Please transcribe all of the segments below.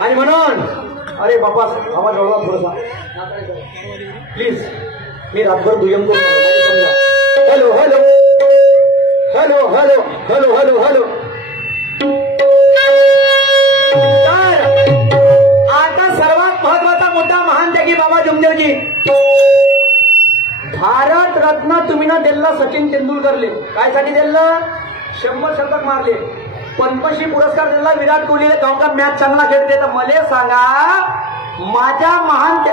आणि म्हणून अरे बाबा आवाज वाढवा थोडासा प्लीज. मी रातभर दुय्यम करून समजा. Hello hello hello hello hello hello hello. तर आता सर्वात महत्वाचा मुद्दा महान त्यागी बाबा जुमदेवजी. भारत रत्न तुम्ही ना दिलं सचिन तेंडुलकरले. काय साठी दिलं? 100 शतक मारले. पद्मश्री पुरस्कार दिला विराट कोहलीला. काऊन का मॅच चांगला खेळते. तर मला सांगा माझ्या महान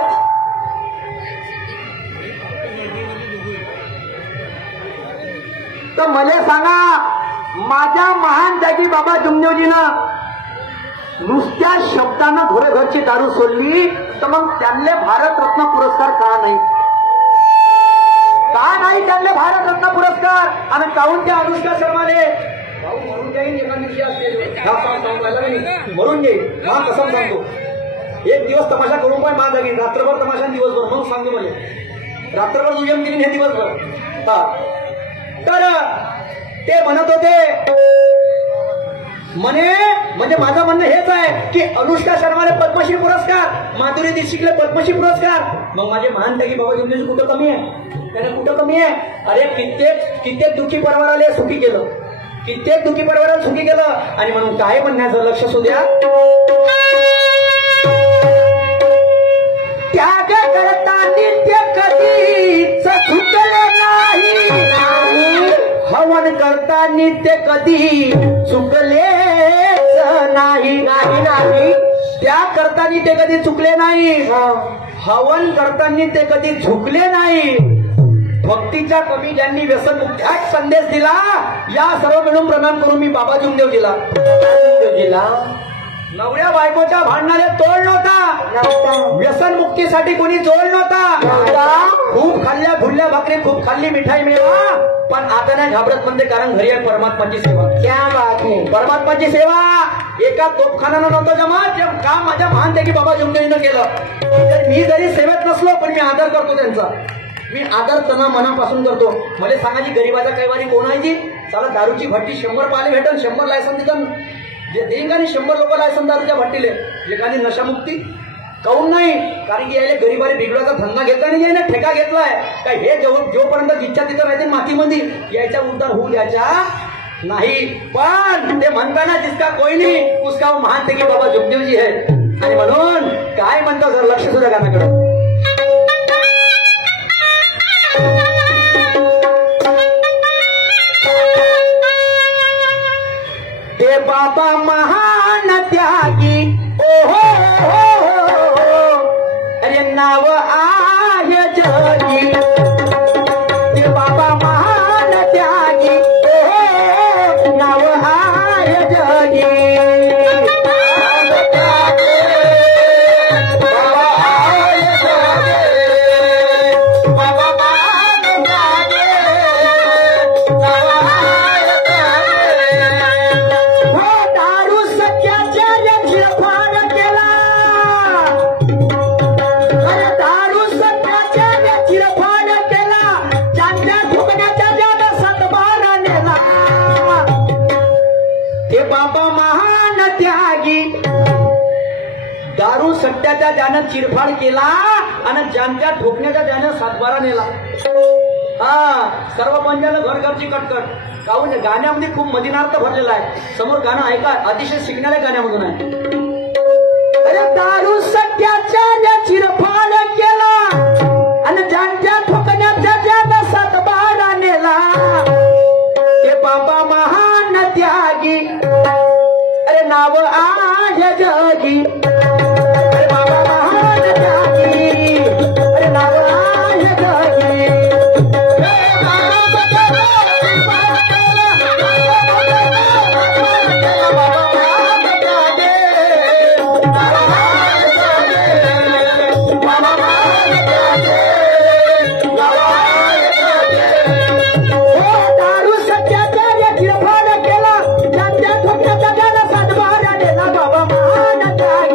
तर मला सांगा माझ्या महान त्यागी बाबा जुमदेवजीनं नुसत्या शब्दानं घोरेघरची दारू सोडली तर मग त्यांना भारत रत्न पुरस्कार का नाही? का नाही त्यांना भारत रत्न पुरस्कार? आणि काहून त्या अनुष्का शर्माने मरून जाईल एका दिवशी असते मरून येईल. हा कसं सांगतो. एक दिवस तमाशा करून पण माग लागेल. रात्रभर तमाशा दिवसभर. मग सांगतो मला रात्रभर दुय्यम केली हे दिवसभर. हा तर ते म्हणत होते म्हणे म्हणजे माझं म्हणणं हेच आहे की अनुष्का शर्माने पद्मश्री पुरस्कार, माधुरी दीक्षितले पद्मश्री पुरस्कार. मग माझे महान त्यागी बाबा जुमदेवजी कुठं कमी आहे? त्याने कुठं कमी आहे? अरे कित्येक दुःखी परिवाराला सुखी केलं. कित्येक दुःखी परिवाराला सुखी केलं. आणि म्हणून काय म्हणण्याचं लक्ष असू द्या. त्याग करता नित्य कधीच चुकले नाही. हवन करता नित्य कधी चुकलेच नाही. नाही त्याग करताना ते कधी चुकले नाही. हवन करताना ते कधी झुकले नाही. भक्तीच्या कमी ज्यांनी व्यसनमुक्त्यात संदेश दिला या सर्व मिळून प्रणाम करून मी बाबा जुमदेवजीला. नवऱ्या बायकोच्या भांडणाला तोड नव्हता. व्यसनमुक्तीसाठी कोणी जोड नव्हता. खूप खाल्ल्या धुल्ल्या भाकरी, खूप खाल्ली मिठाई मेवा, पण आता नाही घाबरत म्हणजे कारण घरी आहे परमात्माची सेवा. क्या बात आहे. परमात्माची सेवा एका तोपखानानं नव्हतं जमत. जे काम माझ्या महान त्यागी बाबा जुमदेवजीनं केलं. मी जरी सेवेत नसलो पण मी आदर करतो त्यांचा. मी आदर त्यांना मनापासून करतो. मला सांगायची गरीबाचा कैवारी कोण आहे जी? चला दारूची भट्टी 100 पाले भेटन, 100 लायसन देतं देईन का नाही. 100 लोक लायसन दारूच्या भट्टीले. एखादी नशामुक्ती काऊन नाही? कारण की यायला गरीबाने बिघडवायचा धंदा घेतला नाही ना ठेका घेतलाय. काय हे जोपर्यंत इच्छा तिथं राहते मातीमध्ये यायचा उद्धार होऊ द्यायचा नाही. पण ते म्हणताना जिसका कोई नाही उसका महान त्यागी बाबा जुमदेवजी आहे. आणि म्हणून काय म्हणतो जर लक्ष सुद्धा गाण्याकडे. ते बाबा महान त्यागी ओहो अरे नाव आहे जगी. ते बाबा महान त्यागी ओहो नाव आहे जगी. दारू सट्ट्याच्या ज्यानं चिरफाड केला आणि ज्यांच्या ठोकण्याच्या ज्यानं सातबारा नेला. हा सर्व पंजानं घर घरची कटकट. काहून गाण्यामध्ये खूप मदिनार्थ भरलेला आहे. समोर गाणं ऐका, अतिशय शिकणाऱ्या गाण्यामधून आहे. अरे दारू सट्ट्याच्या चिरफाड केला आणि ज्यांच्या ठोकण्याच्या ज्यानं सातबारा नेला. ते बाबा महान त्यागी अरे नाव आहे जगी.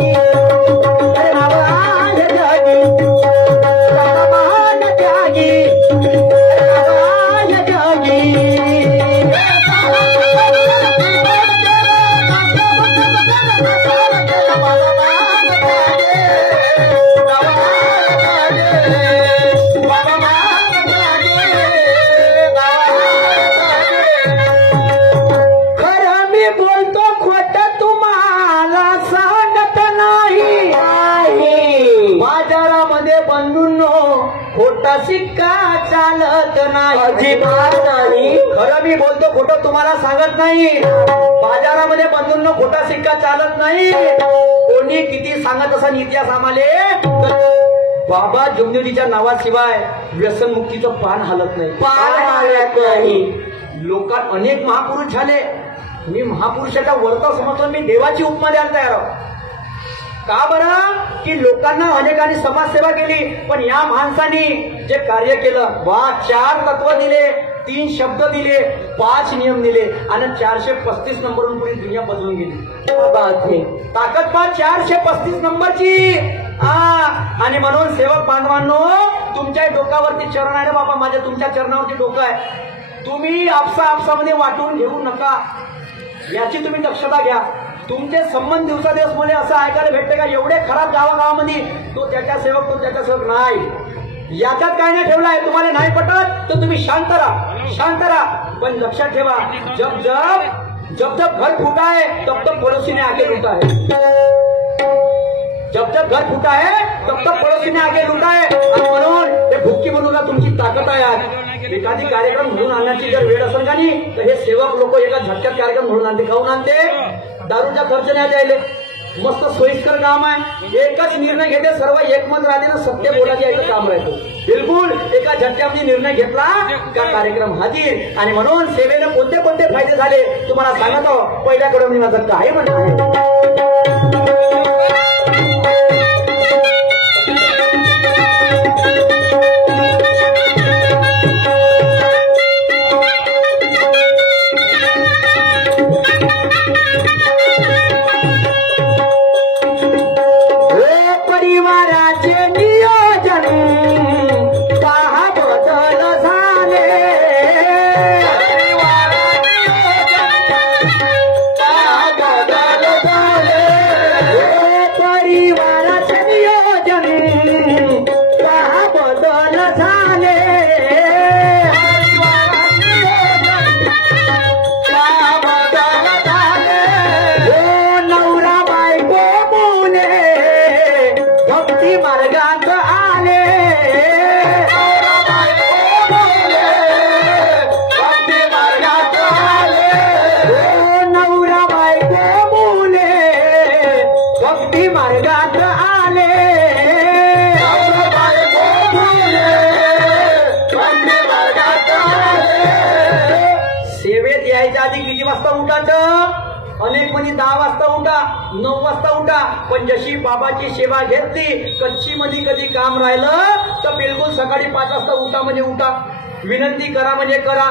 Yeah. खोटा सिक्का चालत नाही, अजिबात नाही. खरं मी बोलतो, खोटं तुम्हाला सांगत नाही. बाजारामध्ये बंधूंनो खोटा सिक्का चालत नाही. कोणी किती सांगत असा इतिहास आम्हाला, बाबा जुमदेवजीच्या नावाशिवाय व्यसनमुक्तीचं पान हलत नाही, पान हलत नाही. लोकात अनेक महापुरुष झाले. मी महापुरुषाच्या वरता समजतो, मी देवाची उपमा द्यायला तयार आहोत. का बरं? की लोकांना अनेकांनी समाजसेवा केली, पण या माणसाने जे कार्य केलं, 4 तत्व दिले, 3 शब्द दिले, 5 नियम दिले आणि 435 नंबरवरून पुढे दुनिया बदलून गेली. ताकद पा 435 नंबरची. आणि म्हणून सेवक बांधवांनो, तुमच्या डोक्यावरती चरण आहे ना बाबा, माझ्या तुमच्या चरणावरती डोकं आहे. तुम्ही आपसामध्ये वाटून घेऊ नका, याची तुम्ही दक्षता घ्या. तुमचे संबंध दिवसादिवस मध्ये असं ऐकायला भेटते का, एवढे खराब गावागावामध्ये तो त्याच्या सेवक, तो त्याच्या सेवक नाही. याच्यात काय नाही ठेवलं आहे. तुम्हाला नाही पटत तर तुम्ही शांत राहा. पण लक्षात ठेवा, जब घर फुटा है तब तक पड़ोसी ने आगे लूटा है. जब घर फुटा है तब तक पड़ोसी ने आगे लूटा है. आणि म्हणून ते भुक्की बनवून तुमची ताकद आहे. आज एखादी कार्यक्रम म्हणून आणण्याची जर वेळ असेल का नाही, तर हे सेवक लोक एका झटक्यात कार्यक्रम म्हणून आणते. खाऊन आणते, दारूचा खर्च नाही द्यायले. मस्त सोयीस्कर काम आहे. एकच निर्णय घेते, सर्व एकमत राहते ना, सत्य बोलायचं याचं काम राहतो. बिलकुल एका झटक्यामध्ये निर्णय घेतला का कार्यक्रम हाजीर. आणि म्हणून सेवेने कोणते कोणते फायदे झाले तुम्हाला सांगतो. पहिल्याकडे मी माझं काय म्हणणं आहे. अनेक म्हणजे 10 वाजता उठा, 9 वाजता उठा. पण जशी बाबाची सेवा घेतली, कच्ची मध्ये कधी काम राहिलं तर बिलकुल सकाळी 5 वाजता उठा म्हणजे उठा, विनंती करा म्हणजे करा.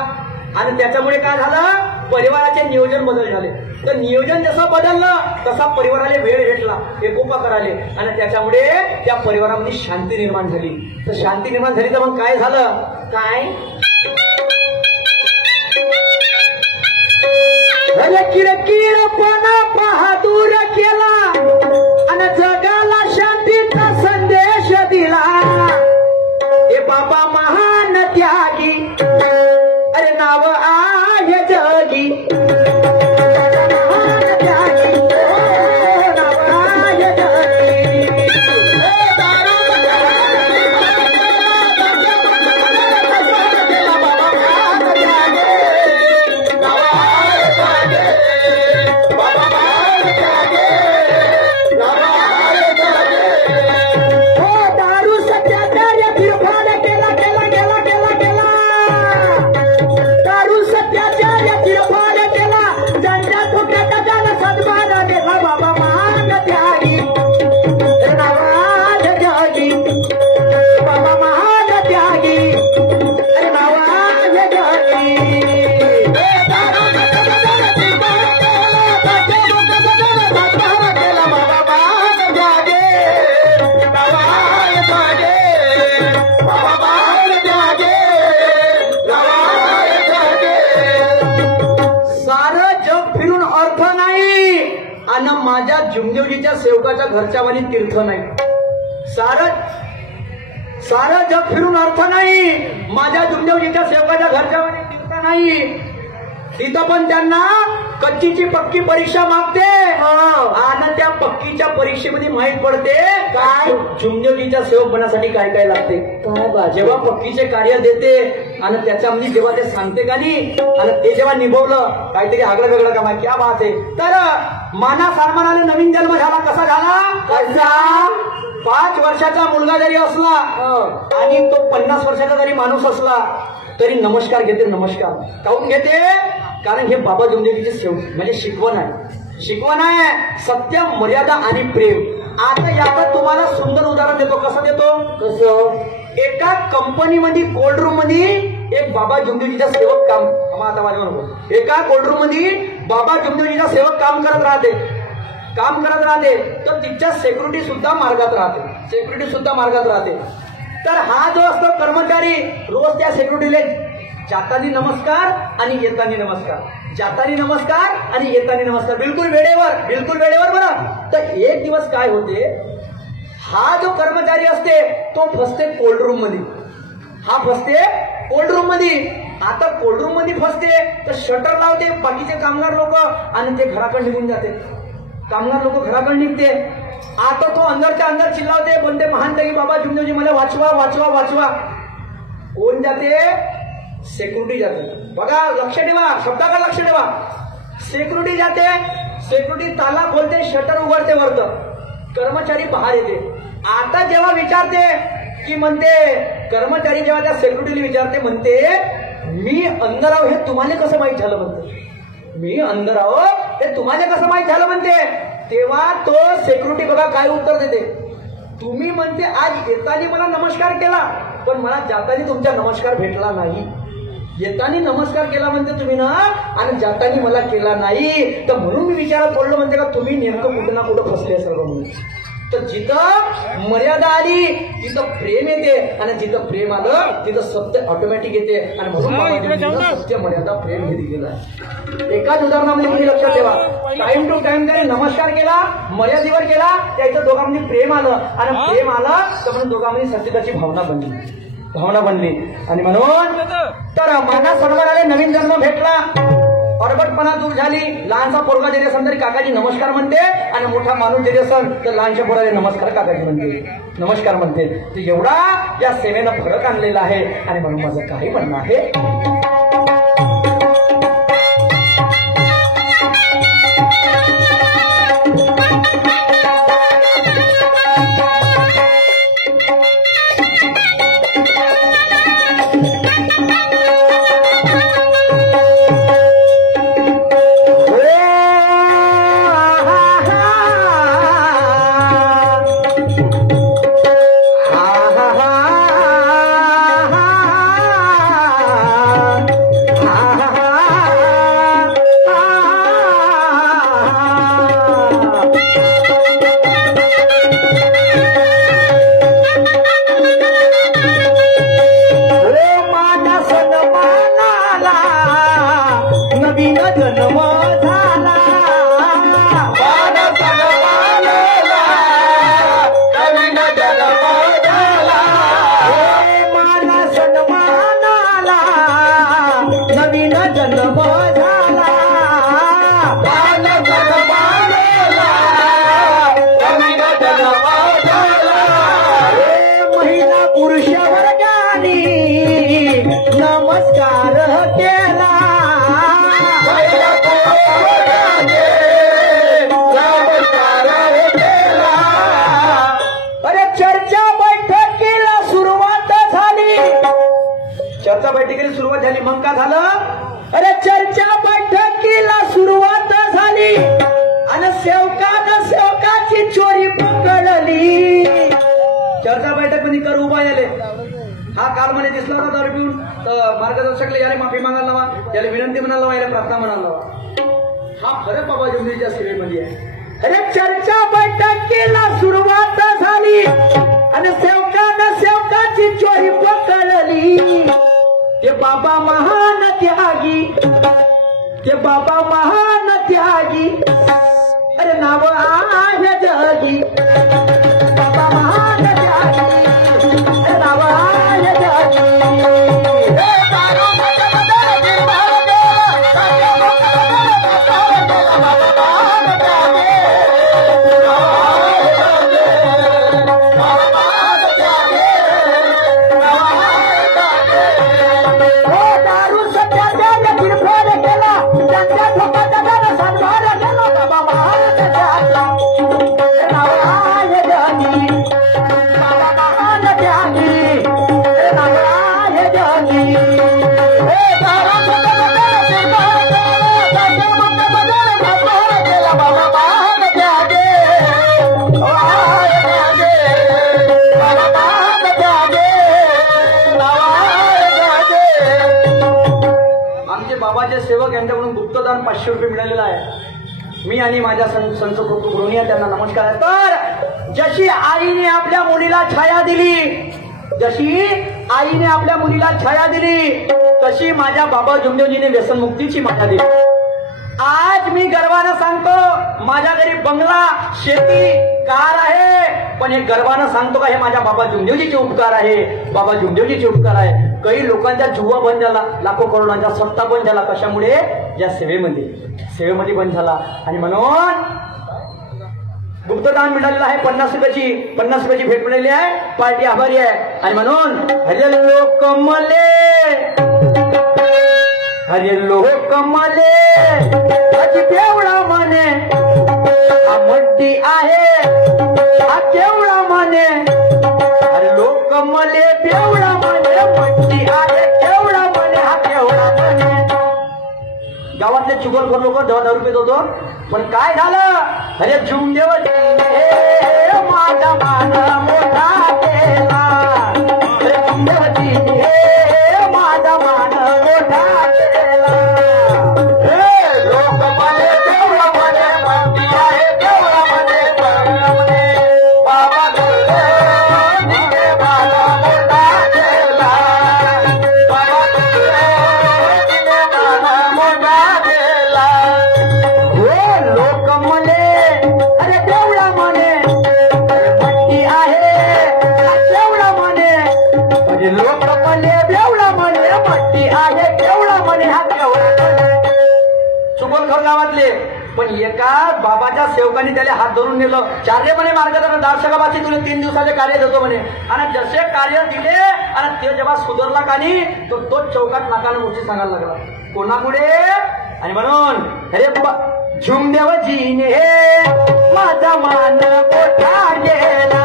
आणि त्याच्यामुळे काय झालं, परिवाराचे नियोजन बदल झाले. तर नियोजन जसं बदललं तसा परिवाराला वेळ भेटला एकोपा करायला. आणि त्याच्यामुळे त्या परिवारामध्ये शांती निर्माण झाली. तर शांती निर्माण झाली तर मग काय झालं, काय किरकिरपणा बहादूर केला आणि जगाला शांतीचा संदेश दिला. हे बाबा महान त्यागी, अरे नाव आहे जगी. माझ्या जुमदेवजीच्या सेवकाच्या घरच्या वाणी तीर्थ नाही. सारं जग फिरून अर्थ नाही. माझ्या जुमदेवजीच्या सेवकाच्या घरच्या वाणी तीर्थ नाही. तिथं पण त्यांना कच्चीची पक्की परीक्षा मागते. आणि त्या पक्कीच्या परीक्षेमध्ये माहीत पडते काय? जुमदेवजीच्या सेवकपणासाठी काय काय लागते. काय बात? जेव्हा पक्कीचे कार्य देते आणि त्याच्यामध्ये जेव्हा ते सांगते का नाही आणि ते जेव्हा निभवलं काहीतरी आगळं वेगळं काम आहे. क्या बात आहे. तर माना सन्मानाने नवीन जन्म झाला. कसा झाला? कसा? 5 वर्षाचा मुलगा जरी असला आणि तो 50 वर्षाचा जरी माणूस असला तरी नमस्कार घेते. नमस्कार काहून घेते? कारण हे बाबा जुमदेवजीचे सेवक म्हणजे शिकवण आहे. शिकवण आहे सत्य, मर्यादा आणि प्रेम. आता याचं तुम्हाला सुंदर उदाहरण देतो. कसं देतो? कसं? एका कंपनीमध्ये कोल्ड रूम मध्ये एक बाबा जुमदेवजीचा सेवक काम आता माझ्या नको. एका कोल्ड रूम मध्ये बाबा जुमदेवजीचा सेवक काम करत राहते. तर तिच्या सेक्युरिटी सुद्धा मार्गात राहते. तर हा जो असतो कर्मचारी रोज त्या सेक्युरिटीला जातानी नमस्कार आणि येतानी नमस्कार बिलकुल वेळेवर बरं. तर एक दिवस काय होते, हा जो कर्मचारी असते तो फसते कोल्ड रूम मध्ये. आता कोल्ड रूम मध्ये फसते तर शटर लावते बाकीचे कामगार लोक आणि ते घराकडे निघून जाते. आता तो अंदरच्या अंदर चिल्लावते, पण ते महानतरी बाबा जुमदेवजी मला वाचवा. कोण जाते? सेक्युरिटी जाते. बघा, लक्ष ठेवा, शब्दाकडे लक्ष ठेवा. सेक्युरिटी जाते. सेक्युरिटी ताला खोलते, शटर उघडते वरतं. कर्मचारी बाहेर येते. आता जेव्हा विचारते की म्हणते, कर्मचारी जेव्हा त्या सेक्युरिटीला विचारते म्हणते, मी अंदर आहो हे तुम्हाला कसं माहीत झालं म्हणते. तेव्हा तो सेक्युरिटी बघा काय उत्तर देते. तुम्ही म्हणते आज येताना मला नमस्कार केला, पण मला जाताना तुमचा नमस्कार भेटला नाही. येताना नमस्कार केला म्हणते तुम्ही ना, आणि जाताना मला केला नाही. तर म्हणून मी विचारात पडलो म्हणते का तुम्ही नेमकं कुठं ना कुठं फसले असेल म्हणून. तर जिथं मर्यादा आली तिथं प्रेम येते, आणि जिथं प्रेम आलं तिथं सत्य ऑटोमॅटिक येते. आणि म्हणून सत्य, मर्यादा, प्रेम हे दिलेलं आहे. एकाच उदाहरणामध्ये तुम्ही लक्षात ठेवा. टाइम टू टाइम त्याने नमस्कार केला, मर्यादेवर केला, त्याचं दोघांमध्ये प्रेम आलं, आणि प्रेम आलं तर म्हणून दोघांमध्ये सत्यताची भावना बनली. आणि म्हणून तर माना सन्मानाने नवीन जन्म भेटला. अडबटपणा दूर झाली. लहानसा पोरगा जरी असेल तरी काकाजी नमस्कार म्हणते, आणि मोठा माणूस जरी असेल तर लहानशा पोराला नमस्कार काकाजी म्हणते. तर एवढा या सेवेनं फरक आणलेला आहे. आणि म्हणून माझं काही म्हणणं आहे, चर्चा बैठकीला सुरुवात झाली. मग काय झालं? अरे चर्चा बैठकीला सुरुवात झाली आणि सेवकाची चोरी पकडली. चर्चा बैठक मध्ये कर उभा आले. हा काल मला दिसला होता दारू पिऊन. तर मार्गदर्शकला याला माफी मागायला लावा, याला विनंती म्हणायला लावा, याला प्रार्थना म्हणायला लावा. हा फरक बाबा जुमदेवजीच्या सेवेमध्ये आहे. अरे चर्चा बैठकीला सुरुवात झाली आणि सेवकाची चोरी पकडली. ते बाबा महान त्यागी, अरे नाव आहे जगी. बाबा महान त्यागी, अरे नाव आहे जगी. रुपये मिळालेला आहे. मी आणि माझ्या संत गृहिणी त्यांना नमस्कार आहे. तर जशी आईने आपल्या मुलीला छाया दिली, जशी आईने आपल्या मुलीला छाया दिली, तशी माझ्या बाबा जुमदेवजीने व्यसनमुक्तीची माया दिली. आज मी गर्वानं सांगतो, माझ्या घरी बंगला, शेती, कार आहे, पण हे गर्वानं सांगतो का हे माझ्या बाबा जुमदेवजीचे उपकार आहे, बाबा जुमदेवजीचे उपकार आहे. काही लोकांचा जुवा बंद झाला, लाखो करोडांचा सत्ता बंद झाला. कशामुळे? या सेवेमध्ये बंद झाला. आणि म्हणून गुप्तदान मिळालेलं आहे. 50 रुपयाची भेट मिळालेली आहे. पार्टी आभारी आहे. आणि म्हणून हरे लोक मले अजी केवढा म्हणे हा मड्डी आहे, हा केवढा म्हणे. अरे लोक मले केवढा म्हणे मड्डी आहे, केवढा म्हणे हा केवढा म्हणे. गावातले चुगलखोर लोक 10 रुपये देतो. पण काय झालं? अरे जुमदेव माझा मान मोठा केला, जुमदेवजी माझा मान मोठा केला. लोक म्हणे केवढा म्हणे मड्डी आहे, केवढा म्हणे बाबा जुमदेवजीने माझा मोठा केला, बाबा जुमदेवजीने माझा मोठा केला. लोक म्हणे अरे केवढा म्हणे मड्डी आहे, केवढा म्हणे. म्हणजे लोक म्हणे केवढा म्हणे मड्डी आहे, केवढा म्हणे हा केवढा म्हणे. चुगलखोर गावातले. पण एका बाबाच्या सेवकांनी त्याला हात धरून नेलं. चार्य म्हणे मार्गदर्शन दार्शकाबाची तुला 3 दिवसाचे कार्य देतो म्हणे. आणि जसे कार्य दिले आणि ते जेव्हा सुधारला कानी तोच चौकात नाकानं मोठी सांगायला लागला. कोणापुढे? आणि म्हणून अरे जुमदेवजीने माझा मान मोठा केला,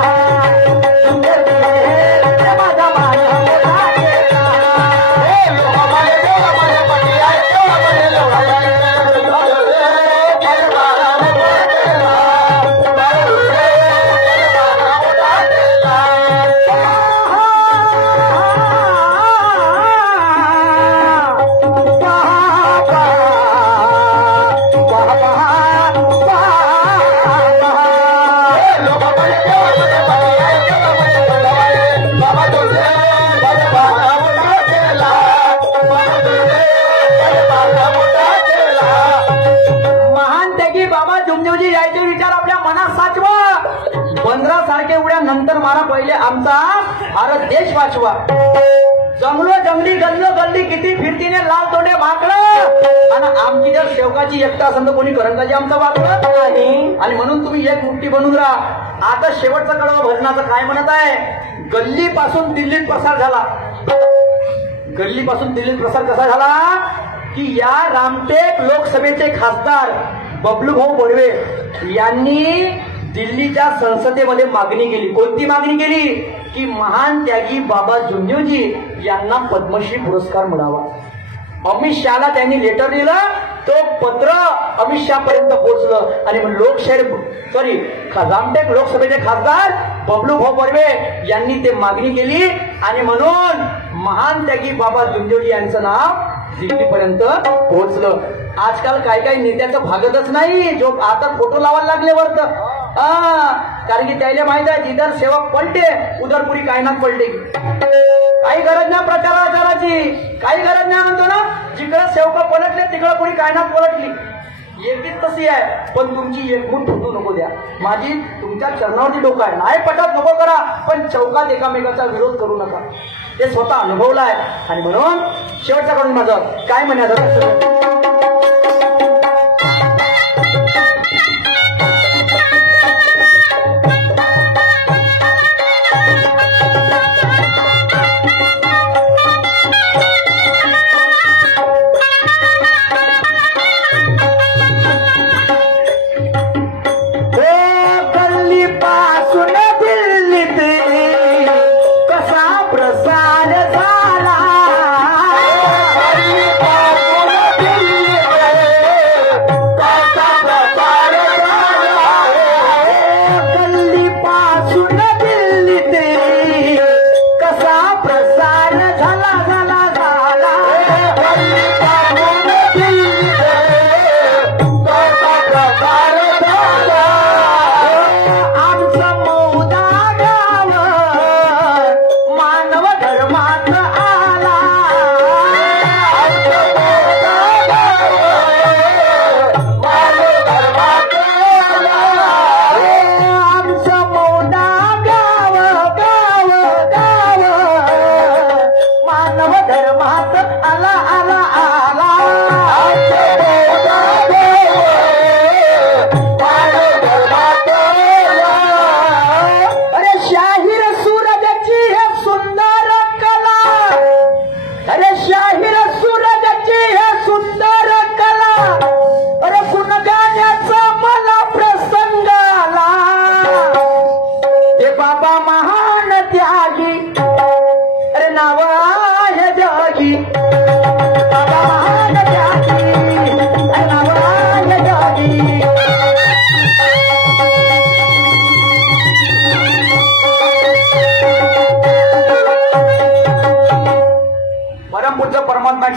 जुमदेवजीने माझा मान मोठा केला. सारखे उड्या नंतर मारा, पहिले आमचा भारत देश वाचवा. जंगली गल्ली किती फिरतीने लाल तोंडे माकडं. आणि आमची जर सेवकाची एकटा असेल तर कोणी करंगाची आमचं वाचलं नाही. आणि म्हणून तुम्ही एक मुठ्ठी बनून राहा. आता शेवटचा कडवा भजनाचं काय म्हणत आहे? गल्लीपासून दिल्लीत प्रसार झाला. गल्लीपासून दिल्लीत प्रसार कसा झाला की या रामटेक लोकसभेचे खासदार बबलूभाऊ बडवे यांनी दिल्लीच्या संसदेमध्ये मागणी केली. कोणती मागणी केली? की महान त्यागी बाबा जुमदेवजी यांना पद्मश्री पुरस्कार मिळावा. अमित शहाला त्यांनी लेटर दिलं. तो पत्र अमित शहा पर्यंत पोहोचलं. आणि रामटेक लोकसभेचे खासदार बबलूभाऊ बर्वे यांनी ते मागणी केली. आणि म्हणून महान त्यागी बाबा जुमदेवजी यांचं नाव दिल्लीपर्यंत पोहोचलं. आजकाल काही नेत्याचं भागतच नाही. जो आता फोटो लावायला लागले वरत. कारण की त्याला माहित आहे जिधर सेवक पलटे उधर पुरी कायनात पलटे. काही गरज नाही प्रचाराची, काही गरज नाही म्हणतो ना. जिकडे सेवक पलटले तिकडे पुरी कायनात पलटली. एकच तशी आहे. पण तुमची एकमूठ फुटू नको द्या. माझी तुमच्या चरणावरती डोकं आहे. नाही पटत नको करा, पण चौकात एकामेकाचा विरोध करू नका. ते स्वतः अनुभवलं आहे. आणि म्हणून शेवटचा कडून माझं काय म्हणायचं?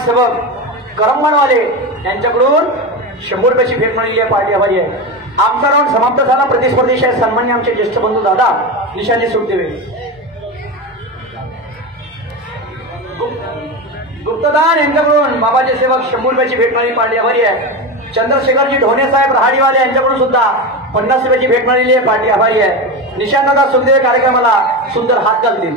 समाजसेवक करमणवाले यांच्याकडून 100 रुपयाची भेट मिळालेली आहे. पार्टी आभारी आहे. आमचा राऊंड समाप्त झाला. प्रतिस्पर्धी सन्मान्य आमचे ज्येष्ठ बंधू दादा निशांनी सुट देवे. गुप्तदान यांच्याकडून बाबाचे सेवक 100 रुपयाची भेट मिळाली. पार्टी आभारी आहे. चंद्रशेखरजी ढोणे साहेब रहाडीवाले यांच्याकडून सुद्धा 50 रुपयाची भेट मिळालेली आहे. पार्टी आभारी आहे. निशांत दादा सुखदेव कार्यक्रमाला सुंदर हात घालतील.